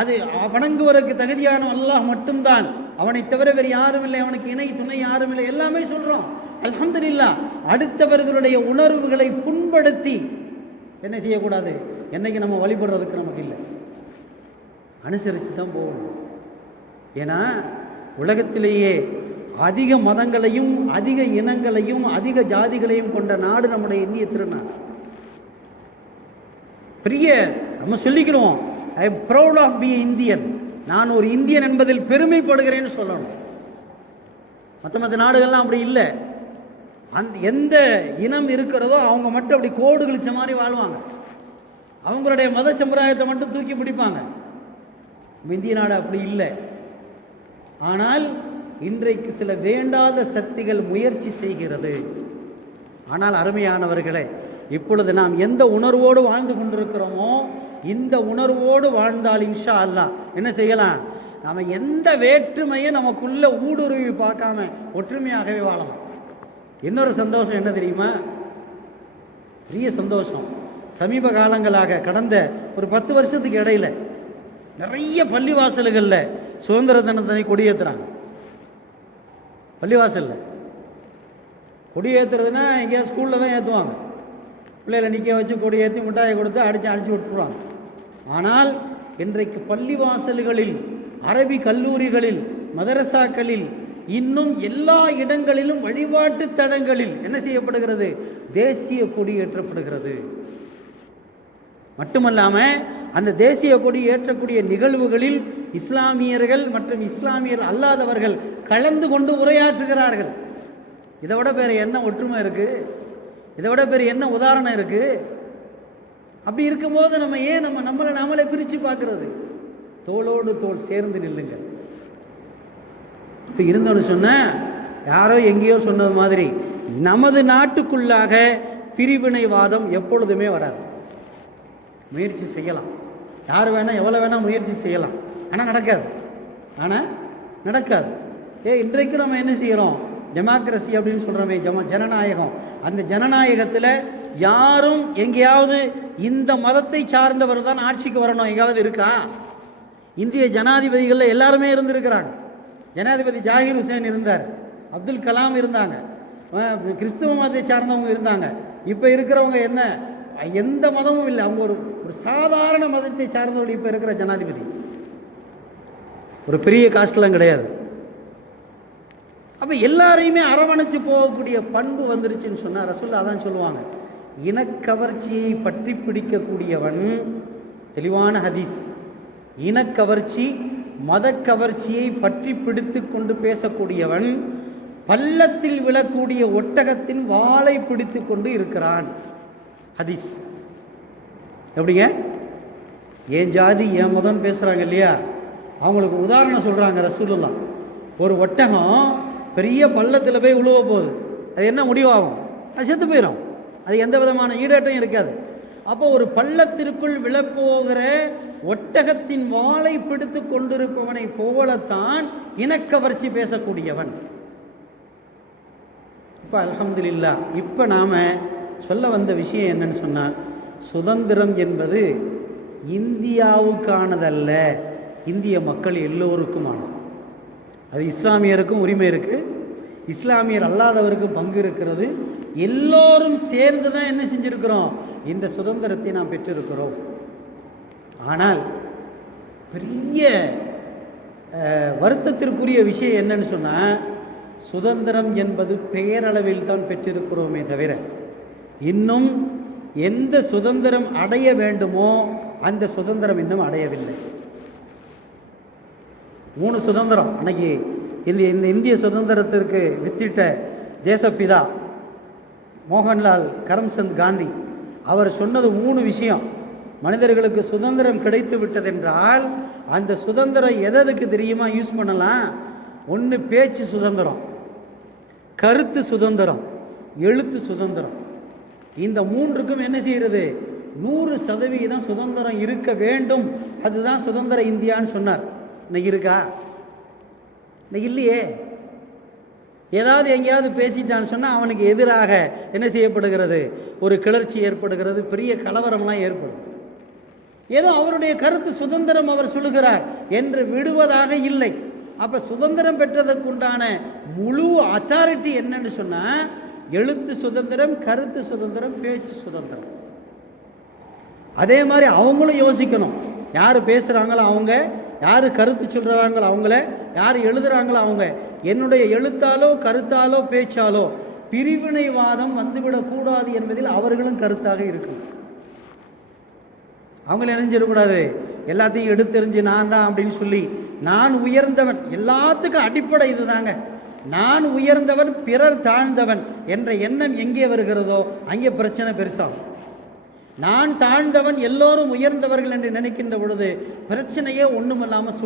அது வணங்குவதற்கு தகுதியான அல்லாஹ் மட்டும்தான், அவனை தவிர வேறு யாரும் இல்லை, அவனுக்கு இணை துணை யாரும் இல்லை, எல்லாமே சொல்றோம். அல்ஹம்துலில்லாஹ். அடுத்தவர்களுடைய உணர்வுகளை புண்படுத்தி என்ன செய்யக்கூடாது, என்னைக்கு நம்ம வழிபடுறதுக்கு நமக்கு இல்லை, அனுசரித்து தான் போகணும். ஏன்னா உலகத்திலேயே அதிக மதங்களையும் அதிக இனங்களையும் அதிக ஜாதிகளையும் கொண்ட நாடு நம்முடைய இந்திய திருநாடு. பெரிய நம்ம சொல்லிக்கிறோம், I am proud of be Indian, நான் ஒரு இந்தியன் என்பதில் பெருமைப்படுகிறேன்னு சொல்லணும். மற்ற நாடுகள்லாம் அப்படி இல்லை. எந்த இனம் இருக்கிறதோ அவங்க மட்டும் அப்படி கோடு கிழிச்ச மாதிரி வாழ்வாங்க, அவங்களுடைய மத சம்பிரதாயத்தை மட்டும் தூக்கி பிடிப்பாங்க. இந்திய நாடு அப்படி இல்லை. ஆனால் இன்றைக்கு சில வேண்டாத சக்திகள் முயற்சி செய்கிறது. ஆனால் அருமையானவர்களே, இப்பொழுது நாம் எந்த உணர்வோடு வாழ்ந்து கொண்டிருக்கிறோமோ இந்த உணர்வோடு வாழ்ந்தால் இன்ஷா அல்லாஹ் என்ன செய்யலாம், நாம் எந்த வேற்றுமையை நமக்குள்ள ஊடுருவி பார்க்காம ஒற்றுமையாகவே வாழலாம். இன்னொரு சந்தோஷம் என்ன தெரியுமா, பெரிய சந்தோஷம். சமீப காலங்களாக கடந்த ஒரு 10 வருஷத்துக்கு இடையில நிறைய பள்ளிவாசல்களில் சுதந்திர தினத்தை கொடியேற்றுறாங்க. பள்ளிவாசலில் கொடியேற்றுறதுன்னா எங்கேயா ஸ்கூலில் தான் ஏற்றுவாங்க, பிள்ளைகளை நிற்க வச்சு கொடி ஏற்றி மிட்டாயை கொடுத்து அடித்து விட்டுருவாங்க. ஆனால் இன்றைக்கு பள்ளிவாசல்களில், அரபி கல்லூரிகளில், மதரசாக்களில், இன்னும் எல்லா இடங்களிலும் வழிபாட்டு தலங்களில் என்ன செய்யப்படுகிறது? தேசிய கொடி ஏற்றப்படுகிறது. மட்டுமல்லாம அந்த தேசிய கொடி ஏற்றக்கூடிய நிகழ்வுகளில் இஸ்லாமியர்கள் மற்றும் இஸ்லாமியர் அல்லாதவர்கள் கலந்து கொண்டு உரையாற்றுகிறார்கள். இதை விட வேற என்ன ஒற்றுமை இருக்கு? இதை விட வேற என்ன உதாரணம் இருக்கு? அப்படி இருக்கும்போது நம்ம ஏன் நம்மளை நாமளே பிரித்து பார்க்கறது? தோளோடு தோள் சேர்ந்து நில்லுங்க. இப்போ இருந்தோன்னு சொன்ன யாரோ எங்கேயோ சொன்னது மாதிரி நமது நாட்டுக்குள்ளாக பிரிவினைவாதம் எப்பொழுதுமே வராது. முயற்சி செய்யலாம், யார் வேணா எவ்வளோ வேணா முயற்சி செய்யலாம், ஆனால் நடக்காது. இன்றைக்கு நம்ம என்ன செய்கிறோம்? டெமோக்ரஸி அப்படின்னு சொல்கிறோமே, ஜனநாயகம். அந்த ஜனநாயகத்தில் யாரும் எங்கேயாவது இந்த மதத்தை சார்ந்தவர் தான் ஆட்சிக்கு வரணும் எங்கேயாவது இருக்கா? இந்திய ஜனாதிபதிகளில் எல்லாருமே இருந்திருக்கிறாங்க. ஜனாதிபதி ஜாகிர் ஹுசேன் இருந்தார், அப்துல் கலாம் இருந்தாங்க, கிறிஸ்துவ மதத்தை சார்ந்தவங்க இருந்தாங்க. இப்போ இருக்கிறவங்க என்ன, எந்த மதமும் இல்லை, அவங்க ஒரு சாதாரண மதத்தை சார்ந்தவர்கள் இப்போ இருக்கிற ஜனாதிபதி. ஒரு பெரிய காஸ்ட்லாம் கிடையாது. அப்போ எல்லாரையுமே அரவணைச்சு போகக்கூடிய பண்பு வந்துருச்சுன்னு சொன்னால் ரசூலுல்லாஹ் அதான் சொல்லுவாங்க, இனக்கவர்ச்சியை பற்றி பிடிக்கக்கூடியவன், தெளிவான ஹதீஸ், இனக்கவர்ச்சி மத கவர்ச்சியை பற்றி பிடித்து கொண்டு பேசக்கூடியவன் பள்ளத்தில் விழக்கூடிய ஒட்டகத்தின் வாளை பிடித்து கொண்டு இருக்கிறான். ஹதீஸ். எப்படிங்க? ஏன் ஜாதி ஏன் மதம் பேசுகிறாங்க இல்லையா, அவங்களுக்கு உதாரணம் சொல்கிறாங்க ரசூலுல்லாஹ். ஒரு ஒட்டகம் பெரிய பள்ளத்தில் போய் உழுவ போகுது, அது என்ன முடிவாகும்? அது செத்து போயிடும், அது எந்த விதமான ஈடேற்றம் இருக்காது. அப்போ ஒரு பள்ளத்திற்குள் விழப்போகிற ஒட்டகத்தின் வாளை பிடித்து கொண்டிருப்பவனை போலத்தான் இனக்கவர்ச்சி பேசக்கூடியவன். இப்போ அல்ஹம்துலில்லாஹ், இப்போ நாம் சொல்ல வந்த விஷயம் என்னன்னு சொன்னால், சுதந்திரம் என்பது இந்தியாவுக்கானதல்ல, இந்திய மக்கள் எல்லோருக்குமானது. அது இஸ்லாமியருக்கும் உரிமை இருக்குது, இஸ்லாமியர் அல்லாதவருக்கும் பங்கு இருக்கிறது. எல்லோரும் சேர்ந்து தான் என்ன செஞ்சுருக்கிறோம்? இந்த சுதந்திரத்தை நாம் பெற்றிருக்கிறோம். ஆனால் பெரிய வருத்தத்திற்குரிய விஷயம் என்னன்னு சொன்னால், சுதந்திரம் என்பது பெயரளவில் தான் பெற்றிருக்கிறோமே தவிர இன்னும் எந்த சுதந்திரம் அடைய வேண்டுமோ அந்த சுதந்திரம் இன்னும் அடையவில்லை. 3 சுதந்திரம் அன்னைக்கு இந்த இந்திய சுதந்திரத்திற்கு வித்திட்ட தேசப்பிதா மோகன்லால் கரம்சந்த் காந்தி அவர் சொன்னது 3 விஷயம். மனிதர்களுக்கு சுதந்திரம் கிடைத்து விட்டதென்றால் அந்த சுதந்திரம் எதற்கு தெரியுமா யூஸ் பண்ணலாம்? 1 பேச்சு சுதந்திரம், கருத்து சுதந்திரம், எழுத்து சுதந்திரம். இந்த 3க்கும் என்ன செய்கிறது? 100% சுதந்திரம் இருக்க வேண்டும். அதுதான் சுதந்திர இந்தியான்னு சொன்னார். இன்னைக்கு இருக்கா? இன்னைக்கு இல்லையே. ஏதாவது எங்கேயாவது பேசிட்டான்னு சொன்னால் அவனுக்கு எதிராக என்ன செய்யப்படுகிறது? ஒரு கிளர்ச்சி ஏற்படுகிறது, பெரிய கலவரம்லாம் ஏற்படும். ஏதோ அவருடைய கருத்து சுதந்திரம் அவர் சொல்லுகிறார் என்று விடுவதாக இல்லை. அப்போ சுதந்திரம் பெற்றதற்குண்டான முழு அத்தாரிட்டி என்னன்னு சொன்னால் எழுத்து சுதந்திரம், கருத்து சுதந்திரம், பேச்சு சுதந்திரம். அதே மாதிரி அவங்களும் யோசிக்கணும், யார் பேசுகிறாங்களோ அவங்க, யார் கருத்து சொல்கிறாங்களோ அவங்கள, யார் எழுதுகிறாங்களோ அவங்க. என்னுடைய எழுத்தாலோ கருத்தாலோ பேச்சாலோ பிரிவினைவாதம் வந்துவிடக்கூடாது என்பதில் அவர்களும் கருத்தாக இருக்கும். அவங்கள நினைஞ்சிடக்கூடாது, எல்லாத்தையும் எடுத்தெறிஞ்சு நான் தான் அப்படின்னு சொல்லி நான் உயர்ந்தவன். எல்லாத்துக்கும் அடிப்படை இதுதாங்க, நான் உயர்ந்தவன் பிறர் தாழ்ந்தவன் என்ற எண்ணம் எங்கே வருகிறதோ அங்கே பிரச்சனை பெருசாகும். நான் தாழ்ந்தவன் எல்லோரும் உயர்ந்தவர்கள் என்று நினைக்கின்ற பொழுது பிரச்சனையே ஒன்றுமில்லாமல்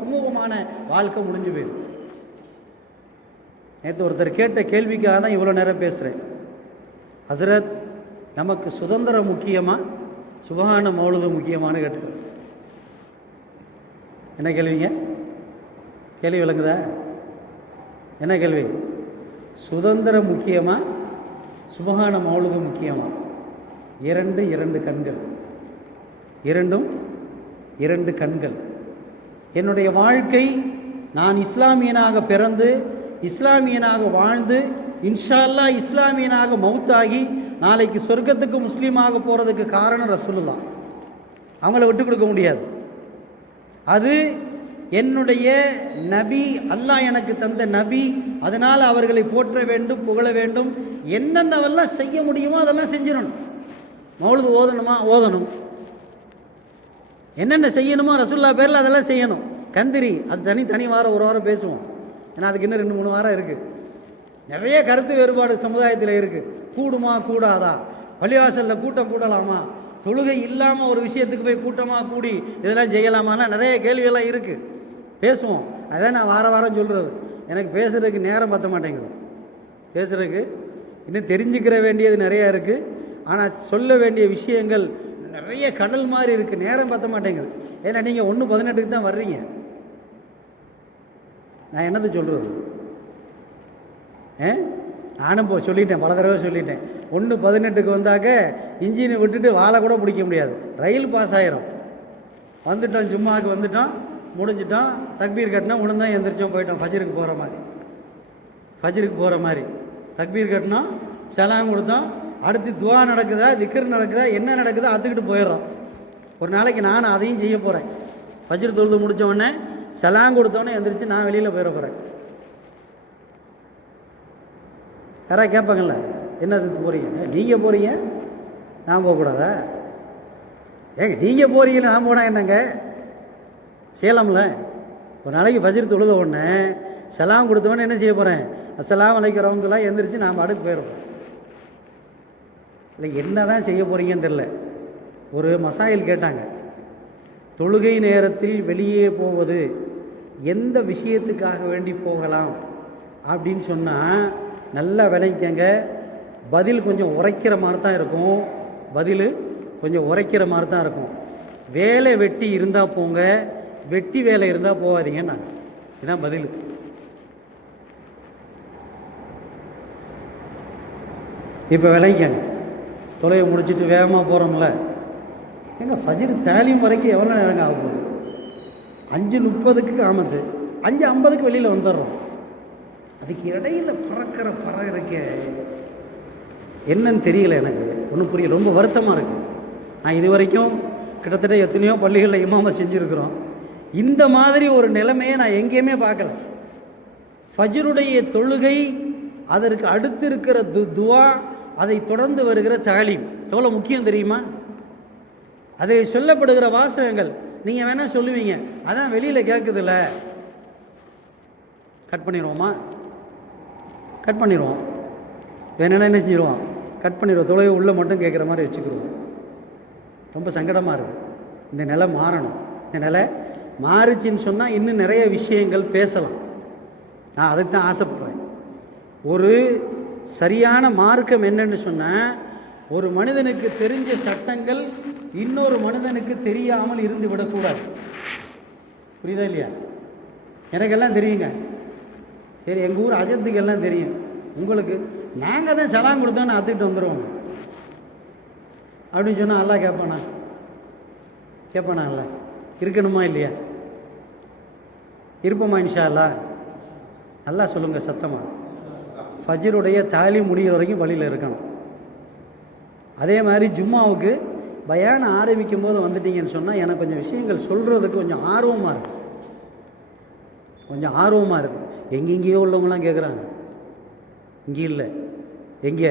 சுமூகமான வாழ்க்கை முடிஞ்சு போயிடும். நேற்று ஒருத்தர் கேட்ட கேள்விக்காக தான் இவ்வளோ நேரம் பேசுகிறேன். ஹசரத், நமக்கு சுதந்திரம் முக்கியமா சுபஹான மௌலுது முக்கியமானு கேட்டுக்கிறேன். என்ன கேள்விங்க? கேள்வி விளங்குதா? என்ன கேள்வி? சுதந்திரம் முக்கியமா சுபஹான மௌலுது முக்கியமா? இரண்டு கண்கள், இரண்டு கண்கள். என்னுடைய வாழ்க்கை, நான் இஸ்லாமியனாக பிறந்து இஸ்லாமியனாக வாழ்ந்து இன்ஷா அல்லாஹ் இஸ்லாமியனாக மௌத்தாகி நாளைக்கு சொர்க்கத்துக்கு முஸ்லீமாக போகிறதுக்கு காரணம் ரசூலுல்லாஹ். அவங்கள விட்டு கொடுக்க முடியாது. அது என்னுடைய நபி, அல்லாஹ் எனக்கு தந்த நபி, அதனால் அவர்களை போற்ற வேண்டும், புகழ வேண்டும். என்னென்னவெல்லாம் செய்ய முடியுமோ அதெல்லாம் செஞ்சிடணும். மௌலிது ஓதணுமா ஓதணும், என்னென்ன செய்யணுமோ ரசூல்லா பேரில் அதெல்லாம் செய்யணும். கந்திரி அது தனி வாரம் ஒரு வாரம் பேசுவோம், ஏன்னா அதுக்கு இன்னும் 2-3 வாரம் இருக்குது. நிறைய கருத்து வேறுபாடு சமுதாயத்தில் இருக்குது. கூடுமா கூடாதா, பள்ளிவாசலில் கூட்டம் கூடலாமா, தொழுகை இல்லாமல் ஒரு விஷயத்துக்கு போய் கூட்டமாக கூடி இதெல்லாம் செய்யலாமான்னா நிறைய கேள்வியெல்லாம் இருக்குது. பேசுவோம். அதான் நான் வாரம் சொல்கிறது. எனக்கு பேசுகிறதுக்கு நேரம் பற்ற மாட்டேங்குது. பேசுகிறதுக்கு இன்னும் தெரிஞ்சுக்கிற வேண்டியது நிறையா இருக்குது. ஆனால் சொல்ல வேண்டிய விஷயங்கள் நிறைய கடல் மாதிரி இருக்குது, நேரம் பற்ற மாட்டேங்குது. ஏன்னா நீங்கள் 1:18 தான் வர்றீங்க. நான் என்னது சொல்கிறது? நானும் சொல்லிட்டேன், பல தடவை சொல்லிட்டேன். 1:18 வந்தாக்க இன்ஜினை விட்டுட்டு வாழை கூட பிடிக்க முடியாது, ரயில் பாஸ் ஆயிரும். வந்துட்டோம், ஜும்மாவுக்கு வந்துட்டோம், முடிஞ்சிட்டோம், தக்பீர் கட்டினா உளுந்தான் எந்திரிச்சோம், போயிட்டோம். ஃபஜ்ருக்கு போகிற மாதிரி தக்பீர் கட்டினோம், சலாம் கொடுத்தோம். அடுத்து துவா நடக்குதா, திக்ர் நடக்குதா, என்ன நடக்குதோ அதுக்கிட்டு போயிடுறோம். ஒரு நாளைக்கு நான் அதையும் செய்ய போகிறேன். ஃபஜ்ர் தொழுது முடித்த உடனே சலாம் கொடுத்தோடனே எந்திரிச்சு நான் வெளியில் போயிட போகிறேன். யாராவது கேட்பாங்கல்ல, என்ன செஞ்சு போகிறீங்க? நீங்கள் போகிறீங்க, நான் போகக்கூடாதா? ஏங்க நீங்கள் போகிறீங்கன்னு நான் போனால் என்னங்க செய்யலாம்ல? ஒரு நாளைக்கு ஃபஜ்ர் தொழுத உடனே சலாம் கொடுத்தவொடனே என்ன செய்ய போகிறேன்? அஸ்ஸலாமு அலைக்கும் வரஹ்மத்துல்லாஹ் எந்திரிச்சு நாம் அடுத்து போயிடுறோம். இல்லை என்ன தான் செய்ய போகிறீங்கன்னு தெரில. ஒரு மசாயில் கேட்டாங்க, தொழுகை நேரத்தில் வெளியே போவது எந்த விஷயத்துக்காக வேண்டி போகலாம் அப்படின்னு சொன்னால் நல்லா விளங்கிக்கங்க. பதில் கொஞ்சம் உரைக்கிற மாதிரி தான் இருக்கும். வேலை வெட்டி இருந்தால் போங்க, வெட்டி வேலை இருந்தால் போகாதீங்கன்னு நான், இதுதான் பதில். இப்போ விளங்கிக்கங்க. தொலைவை முடிச்சுட்டு வேகமாக போகிறோம்ல, எங்க ஃபஜ்ர் தாலீம் வரைக்கும் எவ்வளோ நேரங்க ஆக போகுது? 5:30க்கு காமத்து, 5:50க்கு வெளியில் வந்துடுறோம். அதுக்கு இடையில் பறக்கிற இருக்க என்னன்னு தெரியல, எனக்கு ஒன்றும் புரியல. ரொம்ப வருத்தமாக இருக்குது. நான் இது வரைக்கும் கிட்டத்தட்ட எத்தனையோ பள்ளிகளில் இமாம செஞ்சுருக்கிறோம். இந்த மாதிரி ஒரு நிலைமையை நான் எங்கேயுமே பார்க்கல. ஃபஜ்ருடைய தொழுகை, அதற்கு அடுத்து இருக்கிற துவா, அதை தொடர்ந்து வருகிற தாலீம் எவ்வளோ முக்கியம் தெரியுமா? அதை சொல்லப்படுகிற வாசகங்கள் நீங்கள் வேணால் சொல்லுவீங்க, அதான் வெளியில் கேட்குதுல்ல. கட் பண்ணிடுவோம். வேணும்னா என்ன செஞ்சிடுவோம்? கட் பண்ணிடுவோம். தொலைவு உள்ளே மட்டும் கேட்குற மாதிரி வச்சுக்கிடுவோம். ரொம்ப சங்கடமாக இருக்குது. இந்த நிலை மாறணும். இந்த நிலை மாறுச்சின்னு சொன்னால் இன்னும் நிறைய விஷயங்கள் பேசலாம். நான் அதுக்கு தான் ஆசைப்படுறேன். ஒரு சரியான மார்க்கம் என்னன்னு சொன்னால், ஒரு மனிதனுக்கு தெரிஞ்ச சட்டங்கள் இன்னொரு மனிதனுக்கு தெரியாமல் இருந்து விடக்கூடாது. புரியுதா இல்லையா? எனக்கெல்லாம் தெரியுங்க. சரி, எங்கள் ஊர் அஜத்துக்கு எல்லாம் தெரியும். உங்களுக்கு நாங்கள் தான் சலாம் கொடுத்தோன்னு அத்துக்கிட்டு வந்துடுவோம் அப்படின்னு சொன்னால் அல்லா கேட்பானா? அல்ல இருக்கணுமா இல்லையா? இருப்போமா இன்ஷா அல்லாஹ்? நல்லா சொல்லுங்கள் சத்தமாக. ஃபஜ்ருடைய தாலீம் முடிகிற வரைக்கும் வழியில் இருக்கணும். அதே மாதிரி ஜும்மாவுக்கு பயான் ஆரம்பிக்கும் போது வந்துட்டீங்கன்னு சொன்னால் எனக்கு கொஞ்சம் விஷயங்கள் சொல்கிறதுக்கு கொஞ்சம் ஆர்வமாக இருக்குது. எங்கெங்கேயோ உள்ளவங்களாம் கேட்குறாங்க. இங்கே இல்லை, எங்கே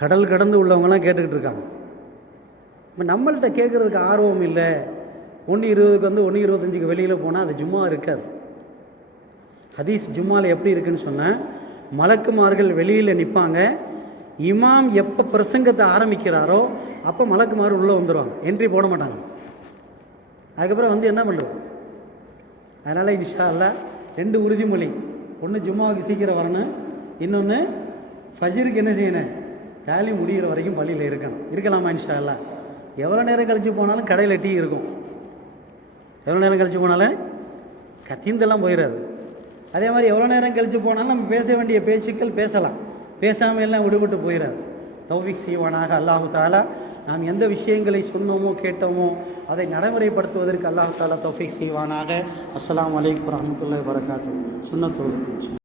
கடல் கடந்து உள்ளவங்களாம் கேட்டுக்கிட்டு இருக்காங்க. இப்போ நம்மள்கிட்ட கேட்குறதுக்கு ஆர்வம் இல்லை. 1:20க்கு வந்து 1:25க்கு வெளியில் போனால் அது ஜும்மா இருக்காது. ஹதீஸ் ஜும்மாவில் எப்படி இருக்குன்னு சொன்னால், மலக்குமார்கள் வெளியில் நிற்பாங்க. இமாம் எப்போ பிரசங்கத்தை ஆரம்பிக்கிறாரோ அப்போ மலக்குமார் உள்ளே வந்துடுவாங்க, என்ட்ரி போட மாட்டாங்க. அதுக்கப்புறம் வந்து என்ன பண்ணுறது? அதனால் இன்ஷா அல்லாஹ் 2 உறுதிமொழி. ஒன்று ஜும்மாவுக்கு சீக்கிரம் வரணும், இன்னொன்று ஃபஜ்ருக்கு என்ன செய்யணும்? தாலீம் முடிகிற வரைக்கும் பள்ளியில் இருக்கலாமா இன்ஷா அல்லாஹ்? எவ்வளோ நேரம் கழித்து போனாலும் கடையில் டீ இருக்கும். எவ்வளோ நேரம் கழித்து போனாலும் கத்திந்தெல்லாம் போயிடாது. அதே மாதிரி எவ்வளோ நேரம் கழித்து போனாலும் நம்ம பேச வேண்டிய பேச்சுக்கள் பேசலாம், பேசாமல் எல்லாம் விடுபட்டு போயிடாது. தௌஃபீக் செய்வானாக அல்லாஹு தஆலா. நாம் எந்த விஷயங்களை சொன்னோமோ கேட்டோமோ அதை நடைமுறைப்படுத்துவதற்கு அல்லாஹு தஆலா தௌஃபீக் செய்வானாக. அஸ்ஸலாமு அலைக்கும் வரஹ்மத்துல்லாஹி வபரகாத்துஹு. சுன்னத்துல்